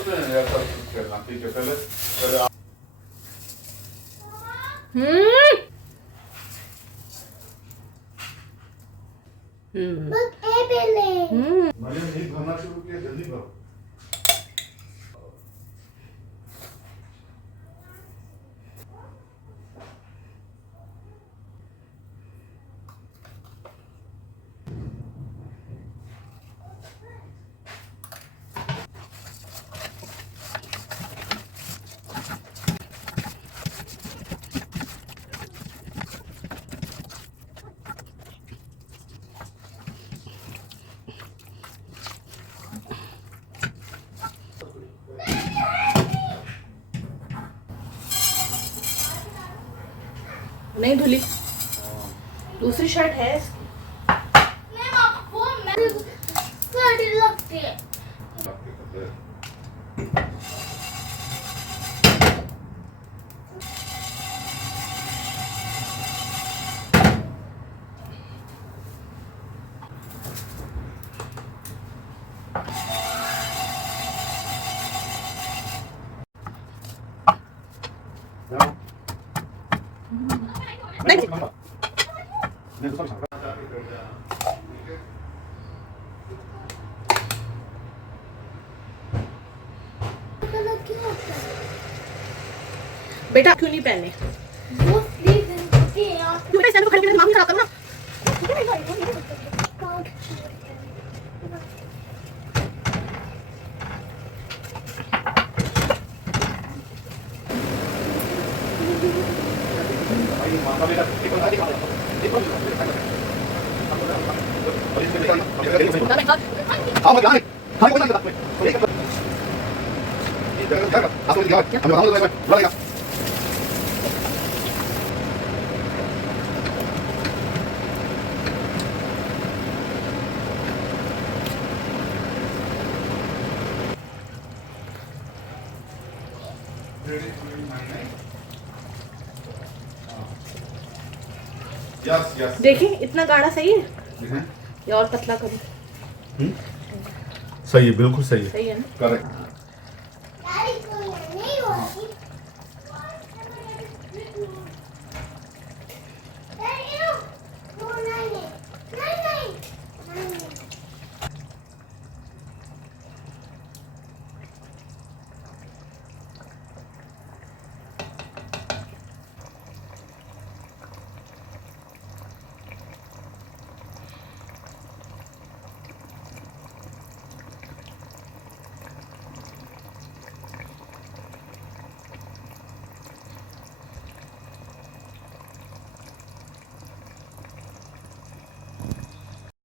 करते हैं या सब कुछ करना ठीक है पहले बस ए पहले मैंने नहीं भरना शुरू किया जल्दी भरो नहीं धुली दूसरी शर्ट है इसकी वो मैं साड़ी लगती है बेटा क्यों नहीं पहने वो प्लीज यार क्यों इस टाइम पे खड़े खड़े दिमाग खराब करो ना यस यस देखिए इतना गाढ़ा सही है या और पतला करूं सही है बिल्कुल सही है सही है ना करेक्ट